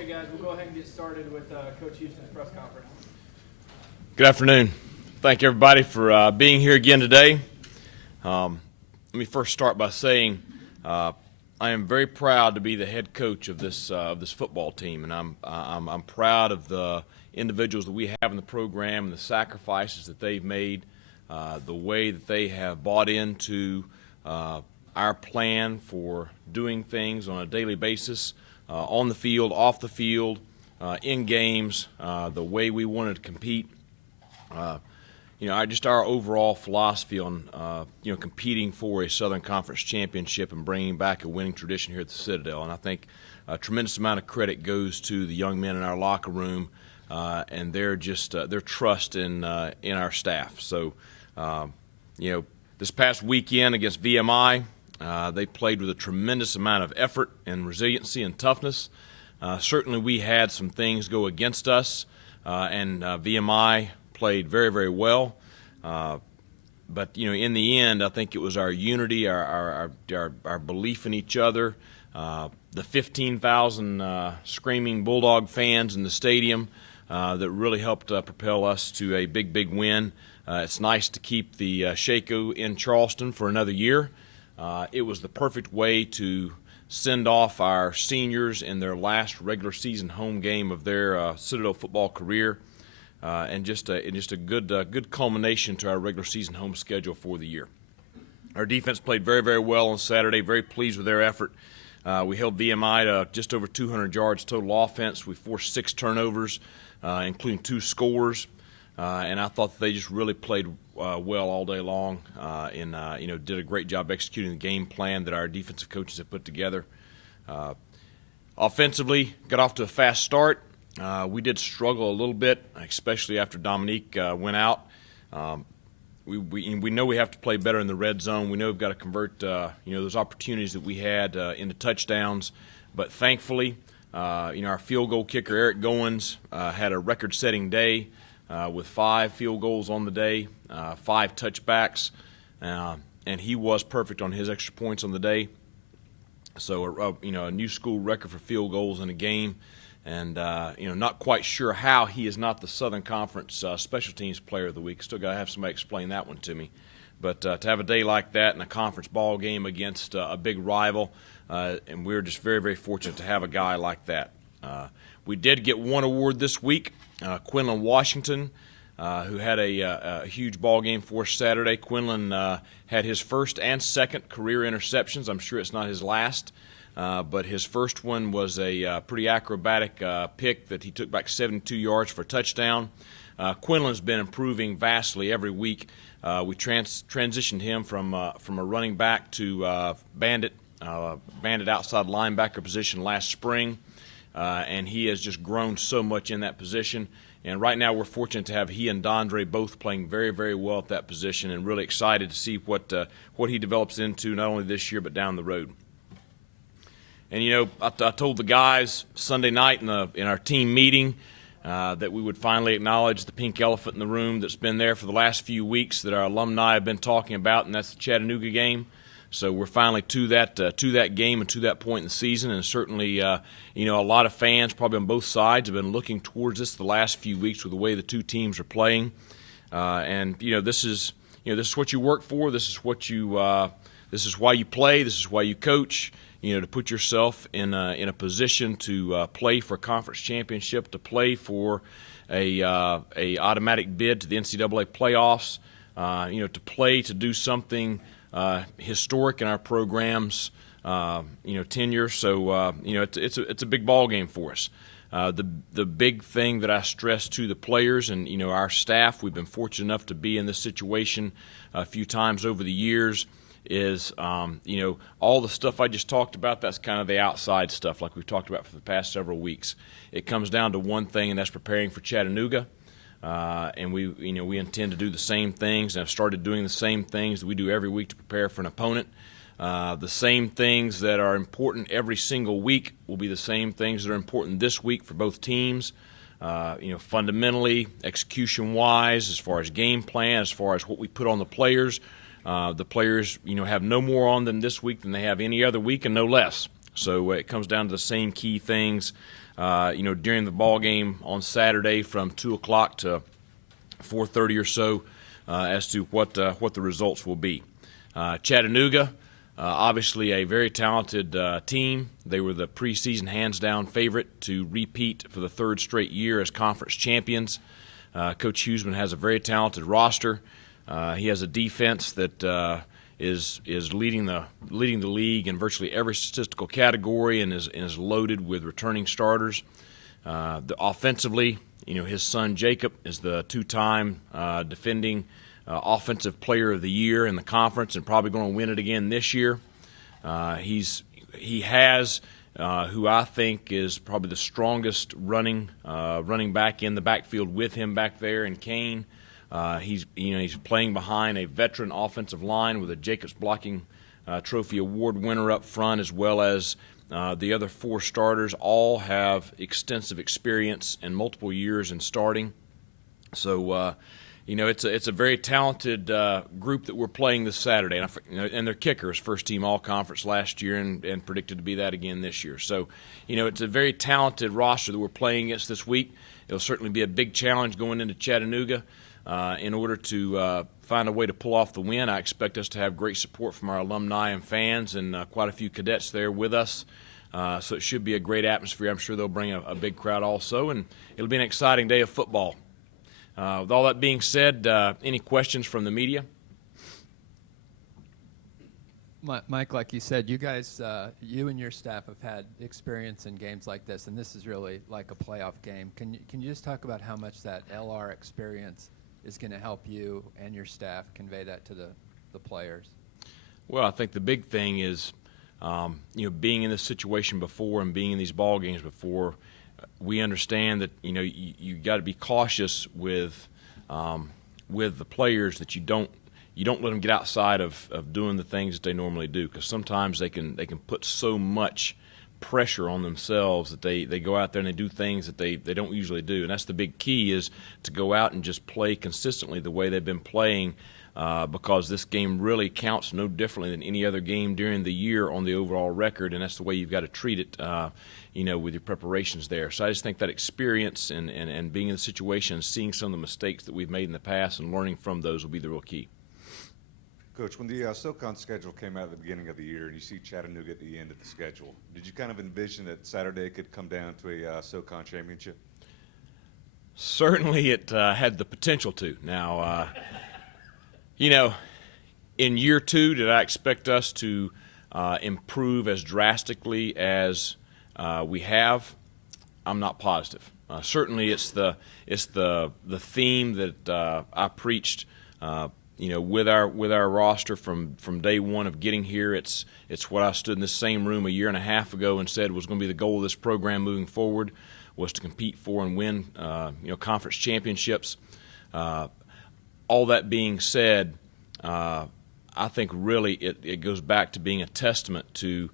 Okay, guys, we'll go ahead and get started with Coach Houston's press conference. Good afternoon. Thank everybody for being here again today. Let me first start by saying I am very proud to be the head coach of this football team, and I'm proud of the individuals that we have in the program and the sacrifices that they've made, the way that they have bought into our plan for doing things on a daily basis, on the field, off the field, in games, the way we wanted to compete. Just our overall philosophy on, competing for a Southern Conference championship and bringing back a winning tradition here at the Citadel. And I think a tremendous amount of credit goes to the young men in our locker room and their trust in our staff. So, this past weekend against VMI, they played with a tremendous amount of effort and resiliency and toughness. Certainly we had some things go against us, and VMI played very, very well. But in the end, I think it was our unity, our belief in each other, the 15,000 screaming Bulldog fans in the stadium that really helped propel us to a big, big win. It's nice to keep the Shaco in Charleston for another year. It was the perfect way to send off our seniors in their last regular season home game of their Citadel football career, and just a good culmination to our regular season home schedule for the year. Our defense played very, very well on Saturday. Very pleased with their effort. We held VMI to just over 200 yards total offense. We forced 6 turnovers, including 2 scores. And I thought that they just really played well all day long, and did a great job executing the game plan that our defensive coaches have put together. Offensively, got off to a fast start. We did struggle a little bit, especially after Dominique went out. We know we have to play better in the red zone. We know we've got to convert those opportunities that we had into touchdowns. But thankfully, our field goal kicker Eric Goins had a record-setting day. With 5 field goals on the day, 5 touchbacks, and he was perfect on his extra points on the day. So, a new school record for field goals in a game, and not quite sure how he is not the Southern Conference Special Teams Player of the Week. Still got to have somebody explain that one to me. But to have a day like that in a conference ball game against a big rival, and we're just very, very fortunate to have a guy like that. We did get one award this week. Quinlan Washington, who had a huge ball game for us Saturday. Quinlan had his first and second career interceptions. I'm sure it's not his last, but his first one was a pretty acrobatic pick that he took back 72 yards for a touchdown. Quinlan's been improving vastly every week. We transitioned him from a running back to bandit outside linebacker position last spring. And he has just grown so much in that position. And right now we're fortunate to have he and Dondre both playing very, very well at that position, and really excited to see what he develops into not only this year but down the road. And, I told the guys Sunday night in our team meeting that we would finally acknowledge the pink elephant in the room that's been there for the last few weeks that our alumni have been talking about, and that's the Chattanooga game. So we're finally to that game and to that point in the season, and certainly, a lot of fans, probably on both sides, have been looking towards this the last few weeks with the way the two teams are playing. And this is what you work for. This is this is why you play. This is why you coach. To put yourself in a position to play for a conference championship, to play for a automatic bid to the NCAA playoffs. To play to do something historic in our program's tenure. So it's a big ball game for us. The big thing that I stress to the players and our staff, we've been fortunate enough to be in this situation a few times over the years, is all the stuff I just talked about. That's kind of the outside stuff, like we've talked about for the past several weeks. It comes down to one thing, and that's preparing for Chattanooga. And we intend to do the same things, and have started doing the same things that we do every week to prepare for an opponent. The same things that are important every single week will be the same things that are important this week for both teams. Fundamentally, execution-wise, as far as game plan, as far as what we put on the players. The players, have no more on them this week than they have any other week, and no less. So it comes down to the same key things during the ball game on Saturday from 2 o'clock to 4:30 or so as to what the results will be. Chattanooga, obviously a very talented team. They were the preseason hands-down favorite to repeat for the third straight year as conference champions. Coach Huseman has a very talented roster. He has a defense that is leading the league in virtually every statistical category and is loaded with returning starters. Offensively, his son Jacob is the two-time defending offensive player of the year in the conference and probably going to win it again this year. He has who I think is probably the strongest running back in the backfield with him back there in Kane. He's playing behind a veteran offensive line with a Jacobs Blocking Trophy Award winner up front, as well as the other four starters. All have extensive experience and multiple years in starting. So, it's a very talented group that we're playing this Saturday, and their kicker is first-team All-Conference last year and predicted to be that again this year. So, it's a very talented roster that we're playing against this week. It'll certainly be a big challenge going into Chattanooga. In order to find a way to pull off the win, I expect us to have great support from our alumni and fans and quite a few cadets there with us. So it should be a great atmosphere. I'm sure they'll bring a big crowd also, and it'll be an exciting day of football. With all that being said, any questions from the media? Mike, like you said, you guys, you and your staff have had experience in games like this, and this is really like a playoff game. Can you just talk about how much that LR experience is going to help you and your staff convey that to the players? Well, I think the big thing is, being in this situation before and being in these ball games before, we understand that you got to be cautious with the players, that you don't let them get outside of doing the things that they normally do, because sometimes they can put so much pressure on themselves that they go out there and they do things that they don't usually do. And that's the big key, is to go out and just play consistently the way they've been playing, because this game really counts no differently than any other game during the year on the overall record, and that's the way you've got to treat it, with your preparations there. So I just think that experience and being in the situation and seeing some of the mistakes that we've made in the past and learning from those will be the real key. Coach, when the SoCon schedule came out at the beginning of the year and you see Chattanooga at the end of the schedule, did you kind of envision that Saturday could come down to a SoCon championship? Certainly it had the potential to. Now, in year two, did I expect us to improve as drastically as we have? I'm not positive. Certainly it's the theme that I preached with our roster from day one of getting here. It's what I stood in this same room a year and a half ago and said was going to be the goal of this program moving forward, was to compete for and win conference championships. All that being said, I think really it goes back to being a testament to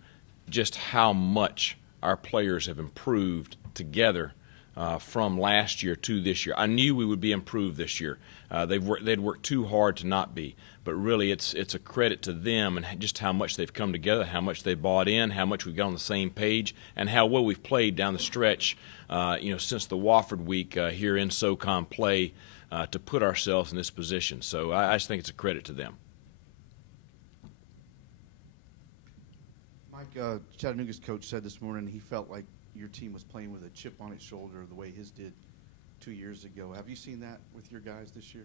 just how much our players have improved together from last year to this year. I knew we would be improved this year. They'd worked too hard to not be, but really it's a credit to them and just how much they've come together, how much they bought in, how much we've got on the same page, and how well we've played down the stretch, since the Wofford week here in SoCon play to put ourselves in this position. So I just think it's a credit to them. Mike, Chattanooga's coach said this morning he felt like your team was playing with a chip on its shoulder the way his did 2 years ago. Have you seen that with your guys this year?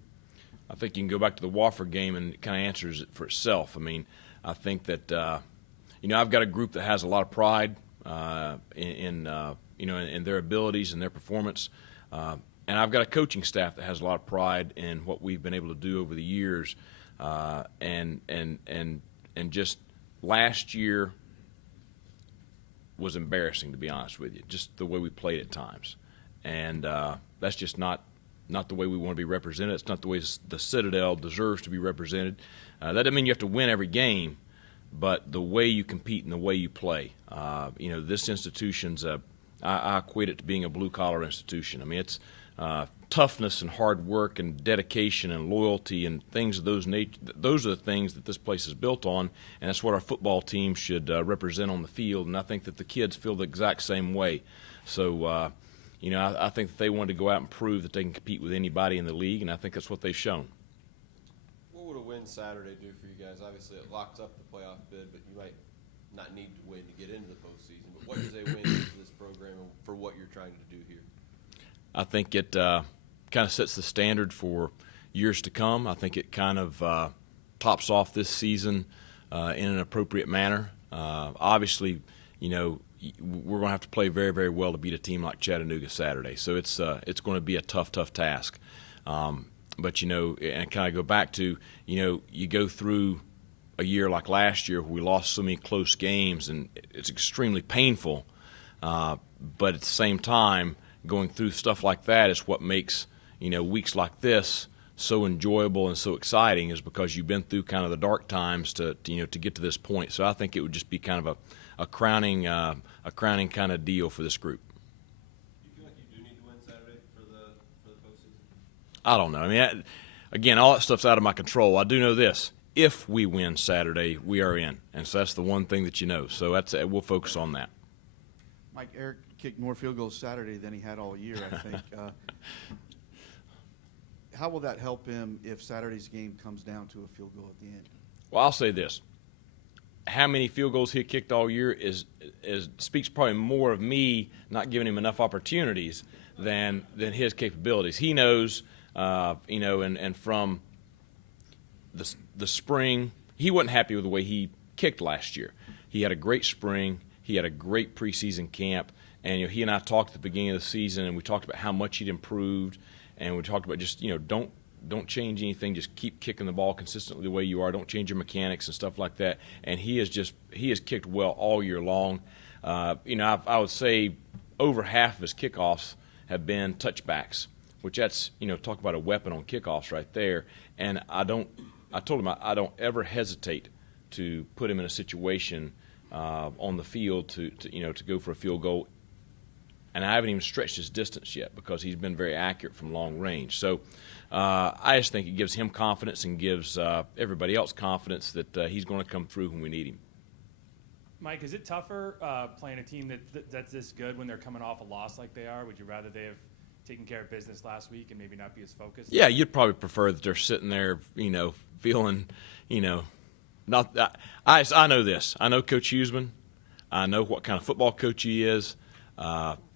I think you can go back to the Wofford game and it kind of answers it for itself. I mean, I think that I've got a group that has a lot of pride in their abilities and their performance, and I've got a coaching staff that has a lot of pride in what we've been able to do over the years, and just last year was embarrassing, to be honest with you, just the way we played at times. And that's just not the way we want to be represented. It's not the way the Citadel deserves to be represented. That doesn't mean you have to win every game, but the way you compete and the way you play. This institution's I equate it to being a blue-collar institution. I mean, it's toughness and hard work and dedication and loyalty and things of those nature. Those are the things that this place is built on, and that's what our football team should represent on the field. And I think that the kids feel the exact same way. So, I think that they wanted to go out and prove that they can compete with anybody in the league, and I think that's what they've shown. What would a win Saturday do for you guys? Obviously, it locks up the playoff bid, but you might not need to win to get into the postseason. But what does a win do for this program and for what you're trying to do here? I think it kind of sets the standard for years to come. I think it kind of tops off this season in an appropriate manner. Obviously, we're going to have to play very, very well to beat a team like Chattanooga Saturday. So it's going to be a tough task. But, and kind of go back to, you go through a year like last year where we lost so many close games, and it's extremely painful. But at the same time, going through stuff like that is what makes, weeks like this so enjoyable and so exciting, is because you've been through kind of the dark times to get to this point. So I think it would just be kind of a crowning kind of deal for this group. Do you feel like you do need to win Saturday for the postseason? I don't know. I mean, again, all that stuff's out of my control. I do know this: if we win Saturday, we are in, and so that's the one thing that you know. So we'll focus on that. Mike, Eric kicked more field goals Saturday than he had all year, I think. How will that help him if Saturday's game comes down to a field goal at the end? Well, I'll say this: how many field goals he kicked all year speaks probably more of me not giving him enough opportunities than his capabilities. He knows, and from the spring, he wasn't happy with the way he kicked last year. He had a great spring. He had a great preseason camp. And he and I talked at the beginning of the season, and we talked about how much he'd improved, and we talked about just don't change anything, just keep kicking the ball consistently the way you are. Don't change your mechanics and stuff like that. And he has kicked well all year long. I would say over half of his kickoffs have been touchbacks, which that's talk about a weapon on kickoffs right there. And I told him I don't ever hesitate to put him in a situation on the field to go for a field goal. And I haven't even stretched his distance yet because he's been very accurate from long range. So I just think it gives him confidence and gives everybody else confidence that he's going to come through when we need him. Mike, is it tougher playing a team that's this good when they're coming off a loss like they are? Would you rather they have taken care of business last week and maybe not be as focused? Yeah, you'd probably prefer that they're sitting there, feeling, not that. I know this. I know Coach Huseman. I know what kind of football coach he is.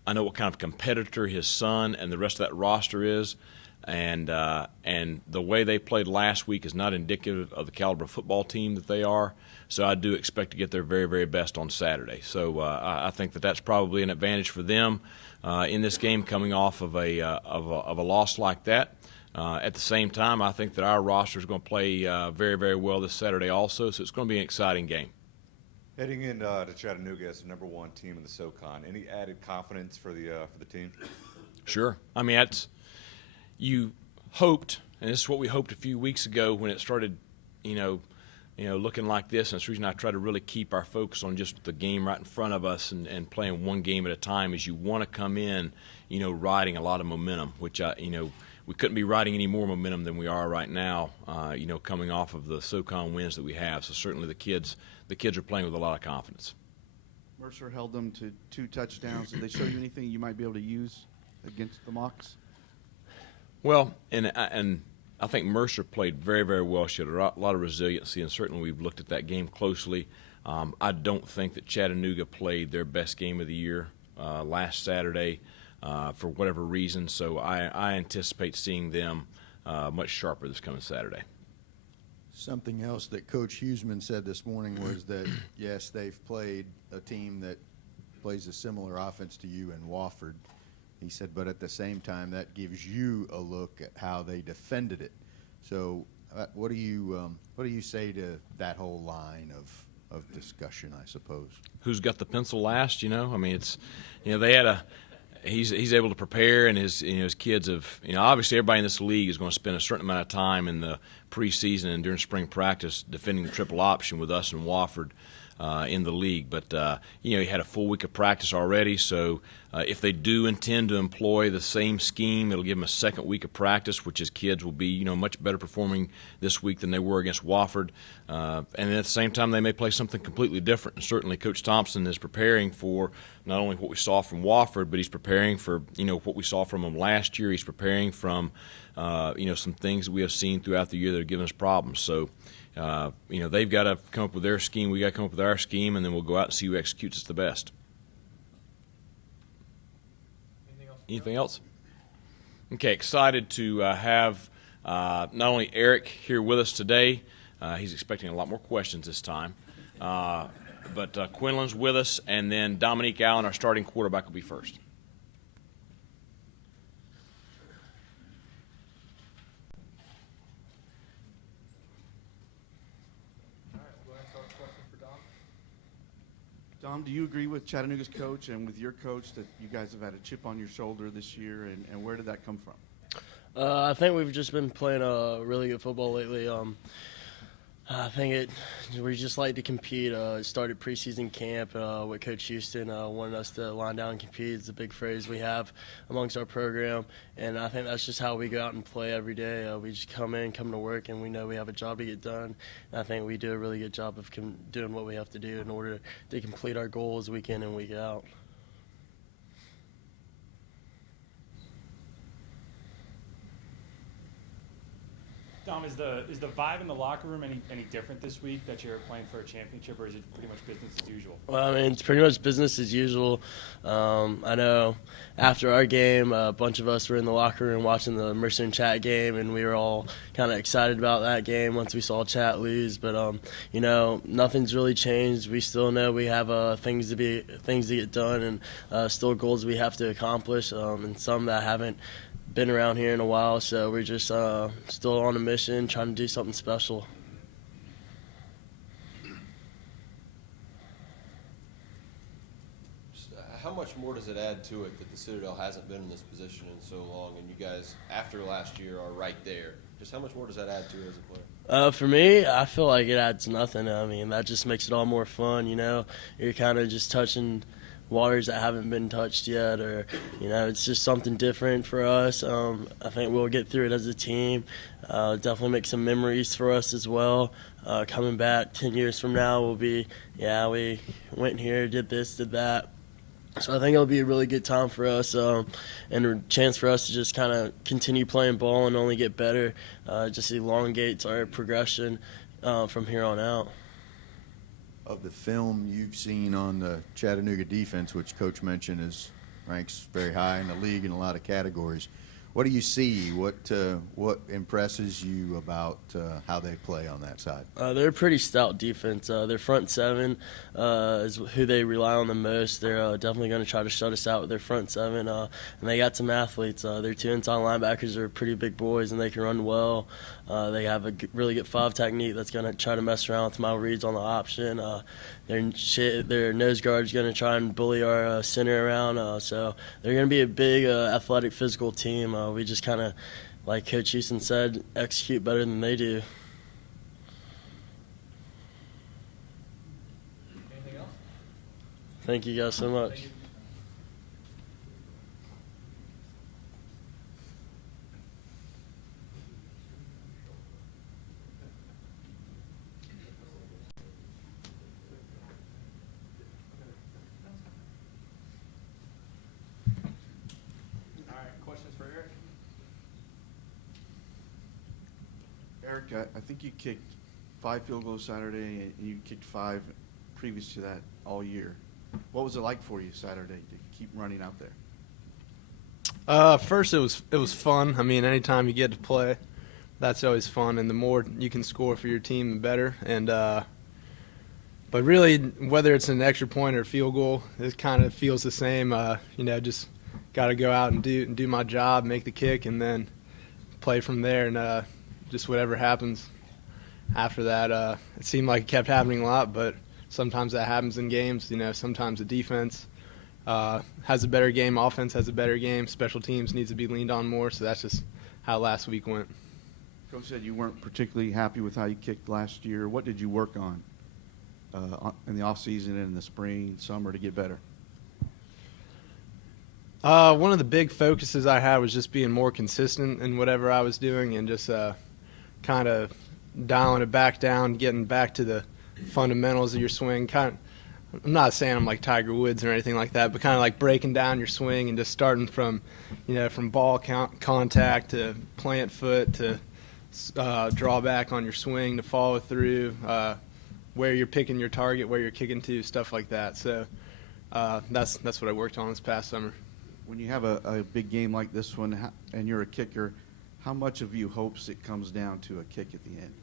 I know what kind of competitor his son and the rest of that roster is, and the way they played last week is not indicative of the caliber of football team that they are. So I do expect to get their very, very best on Saturday. So I think that's probably an advantage for them in this game, coming off of a loss like that. At the same time, I think that our roster is going to play very, very well this Saturday also. So it's going to be an exciting game. Heading into Chattanooga as the #1 team in the SoCon, any added confidence for the team? Sure. I mean, you hoped, and this is what we hoped a few weeks ago when it started, looking like this. And it's the reason I try to really keep our focus on just the game right in front of us and playing one game at a time. Is you want to come in, riding a lot of momentum, which we couldn't be riding any more momentum than we are right now. Coming off of the SoCon wins that we have. So certainly the kids are playing with a lot of confidence. Mercer held them to 2 touchdowns. Did they show you anything you might be able to use against the Mocs? Well, and I think Mercer played very, very well. She had a lot of resiliency, and certainly we've looked at that game closely. I don't think that Chattanooga played their best game of the year last Saturday for whatever reason. So I anticipate seeing them much sharper this coming Saturday. Something else that Coach Huseman said this morning was that, yes, they've played a team that plays a similar offense to you in Wofford. He said, but at the same time, that gives you a look at how they defended it. So what do you say to that whole line of discussion, I suppose? Who's got the pencil last, I mean, it's, they had he's able to prepare, and his kids have, obviously everybody in this league is going to spend a certain amount of time in the preseason and during spring practice defending the triple option with us and Wofford. in the league. But he had a full week of practice already, so if they do intend to employ the same scheme, it'll give them a second week of practice, which his kids will be much better performing this week than they were against Wofford. And at the same time, they may play something completely different. And certainly, Coach Thompson is preparing for not only what we saw from Wofford, but he's preparing for what we saw from him last year. He's preparing from some things that we have seen throughout the year that have given us problems. So. They've got to come up with their scheme. We got to come up with our scheme, and then we'll go out and see who executes us the best. Anything else? Okay, excited to have not only Eric here with us today. He's expecting a lot more questions this time. But Quinlan's with us, and then Dominique Allen, our starting quarterback, will be first. Dom, do you agree with Chattanooga's coach and with your coach that you guys have had a chip on your shoulder this year, and where did that come from? I think we've just been playing really good football lately. I think we just like to compete. It started preseason camp with Coach Houston wanted us to line down and compete. It's a big phrase we have amongst our program, and I think that's just how we go out and play every day. We just come to work, and we know we have a job to get done. And I think we do a really good job of doing what we have to do in order to complete our goals week in and week out. Dom, is the vibe in the locker room any different this week that you're playing for a championship, or is it pretty much business as usual? Well, I mean, it's pretty much business as usual. I know after our game, a bunch of us were in the locker room watching the Mercer and Chat game, and we were all kind of excited about that game once we saw Chat lose. But nothing's really changed. We still know we have things to get done, and still goals we have to accomplish, and some that haven't been around here in a while, so we're just still on a mission, trying to do something special. How much more does it add to it that the Citadel hasn't been in this position in so long, and you guys, after last year, are right there? Just how much more does that add to it as a player? For me, I feel like it adds nothing. I mean, that just makes it all more fun, You're kind of just touching waters that haven't been touched yet, or it's just something different for us. I think we'll get through it as a team. Definitely make some memories for us as well. Coming back 10 years from now will be, we went here, did this, did that. So I think it'll be a really good time for us, and a chance for us to just kind of continue playing ball and only get better. Just elongates our progression from here on out. Of the film you've seen on the Chattanooga defense, which Coach mentioned ranks very high in the league in a lot of categories, what do you see? What impresses you about how they play on that side? They're a pretty stout defense. Their front seven is who they rely on the most. They're definitely going to try to shut us out with their front seven, and they got some athletes. Their two inside linebackers are pretty big boys, and they can run well. They have a really good 5 technique that's going to try to mess around with my reads on the option. Their nose guard is going to try and bully our center around. So they're going to be a big athletic, physical team. We just kind of, like Coach Houston said, execute better than they do. Anything else? Thank you guys so much. Eric, I think you kicked 5 field goals Saturday, and you kicked 5 previous to that all year. What was it like for you Saturday to keep running out there? First, it was fun. I mean, anytime you get to play, that's always fun, and the more you can score for your team, the better. And but really, whether it's an extra point or a field goal, it kind of feels the same. Just got to go out and do my job, make the kick, and then play from there. And just whatever happens after that. It seemed like it kept happening a lot, but sometimes that happens in games. Sometimes the defense has a better game, offense has a better game, special teams needs to be leaned on more, so that's just how last week went. Coach said you weren't particularly happy with how you kicked last year. What did you work on in the off season and in the spring, summer to get better? One of the big focuses I had was just being more consistent in whatever I was doing and just kind of dialing it back down, getting back to the fundamentals of your swing. I'm not saying I'm like Tiger Woods or anything like that, but kind of like breaking down your swing and just starting from, from ball contact to plant foot to draw back on your swing to follow through, where you're picking your target, where you're kicking to, stuff like that. So that's what I worked on this past summer. When you have a big game like this one and you're a kicker, how much of you hopes it comes down to a kick at the end?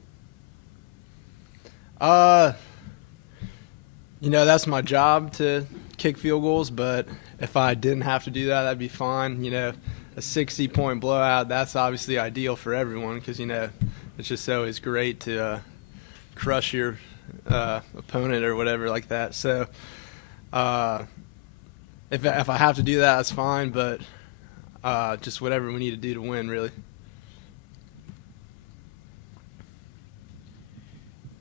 That's my job to kick field goals, but if I didn't have to do that, that'd be fine. A 60-point blowout, that's obviously ideal for everyone because, it's just always great to crush your opponent or whatever like that. So if I have to do that, that's fine, but just whatever we need to do to win, really.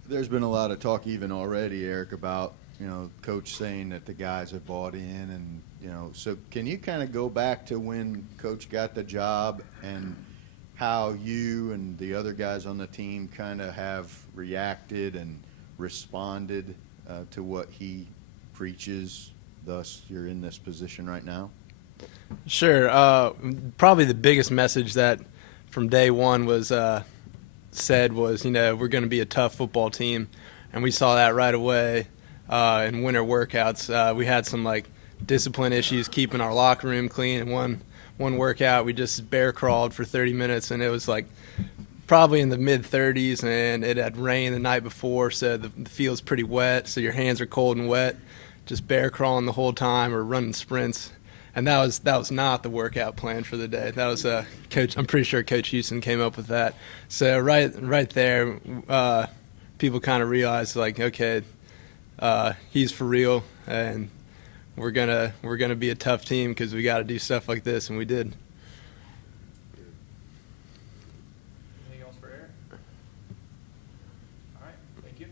There's been a lot of talk even already, Eric, about, Coach saying that the guys have bought in and, so can you kind of go back to when Coach got the job and how you and the other guys on the team kind of have reacted and responded to what he preaches, thus you're in this position right now? Sure. Probably the biggest message that from day one was said was, we're going to be a tough football team, and we saw that right away in winter workouts. We had some discipline issues keeping our locker room clean, and one workout we just bear crawled for 30 minutes, and it was probably in the mid-30s, and it had rained the night before, so the field's pretty wet, so your hands are cold and wet, just bear crawling the whole time or running sprints. And that was not the workout plan for the day. That was Coach. I'm pretty sure Coach Houston came up with that. So right there, people kind of realized okay, he's for real, and we're gonna be a tough team because we got to do stuff like this, and we did. Anything else for Eric? All right, thank you.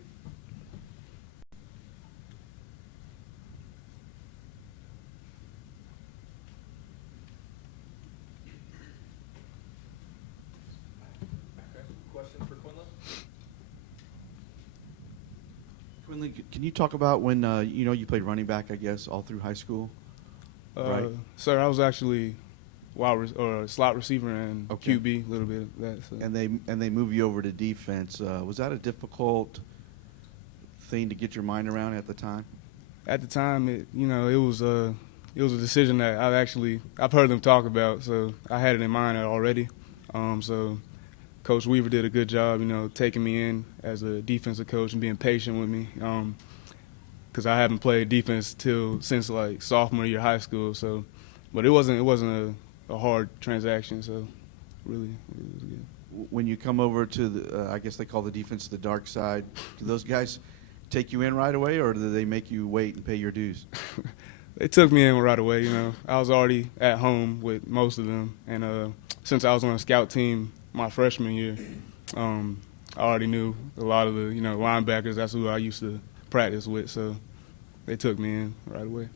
Question for Quinlan? Quinlan, can you talk about when you played running back, I guess, all through high school? Right. Sir, I was actually slot receiver and Okay. QB, a little bit of that. So. And they move you over to defense. Was that a difficult thing to get your mind around at the time? At the time, it was a decision that I've heard them talk about, so I had it in mind already. So Coach Weaver did a good job, taking me in as a defensive coach and being patient with me, because I haven't played defense since sophomore year of high school. So, but it wasn't a hard transaction. So, really it was good. When you come over to the, I guess they call the defense the dark side, do those guys take you in right away, or do they make you wait and pay your dues? They took me in right away. I was already at home with most of them, and since I was on a scout team my freshman year, I already knew a lot of the linebackers. That's who I used to practice with, so they took me in right away.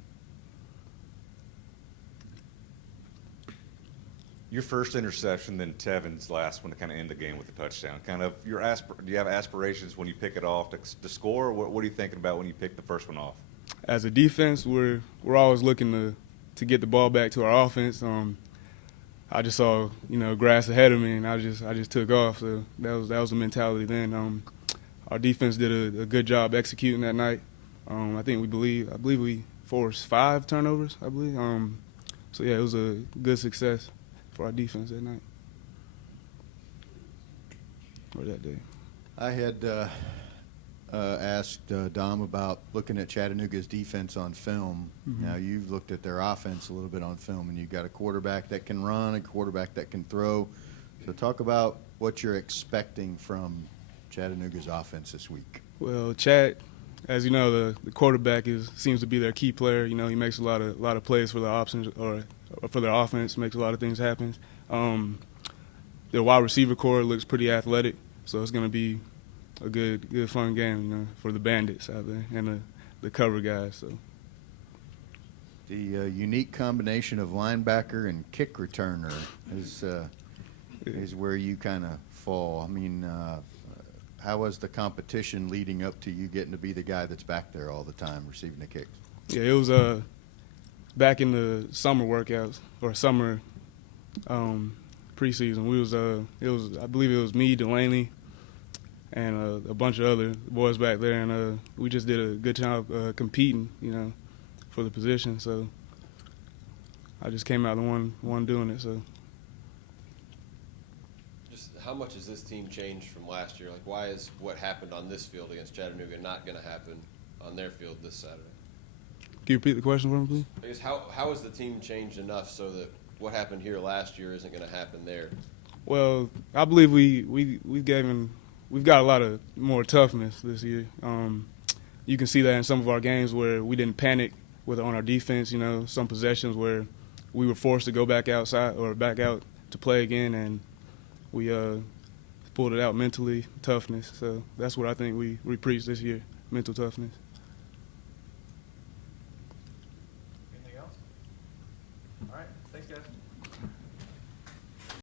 Your first interception, then Tevin's last one to kind of end the game with a touchdown. Kind of do you have aspirations when you pick it off to score? What are you thinking about when you pick the first one off? As a defense, we're always looking to get the ball back to our offense. I just saw grass ahead of me, and I just took off. So that was the mentality then. Our defense did a good job executing that night. I believe we forced 5 turnovers. I believe. So yeah, it was a good success for our defense that night or that day. I had asked Dom about looking at Chattanooga's defense on film. Mm-hmm. Now, you've looked at their offense a little bit on film, and you've got a quarterback that can run, a quarterback that can throw. So talk about what you're expecting from Chattanooga's offense this week. Well, Chat, as you know, the quarterback seems to be their key player. He makes a lot of plays for their options or for their offense, makes a lot of things happen. Their wide receiver core looks pretty athletic, so it's going to be a good fun game, you know, for the Bandits out there and the cover guys. So The unique combination of linebacker and kick returner is where you kind of fall. I mean, how was the competition leading up to you getting to be the guy that's back there all the time receiving the kicks? yeah, it was back in the summer workouts or summer preseason. I believe it was me, Delaney, and a bunch of other boys back there, and we just did a good job competing, you know, for the position. So I just came out the one doing it. So Just how much has this team changed from last year? Like, why is what happened on this field against Chattanooga not going to happen on their field this Saturday? can you repeat the question for me, please? I guess how has the team changed enough so that what happened here last year isn't going to happen there? Well, I believe we've got a lot of more toughness this year. You can see that in some of our games where we didn't panic on our defense. You know, some possessions where we were forced to go back outside or back out to play again, and we pulled it out mentally, toughness. So that's what I think we preach this year, mental toughness.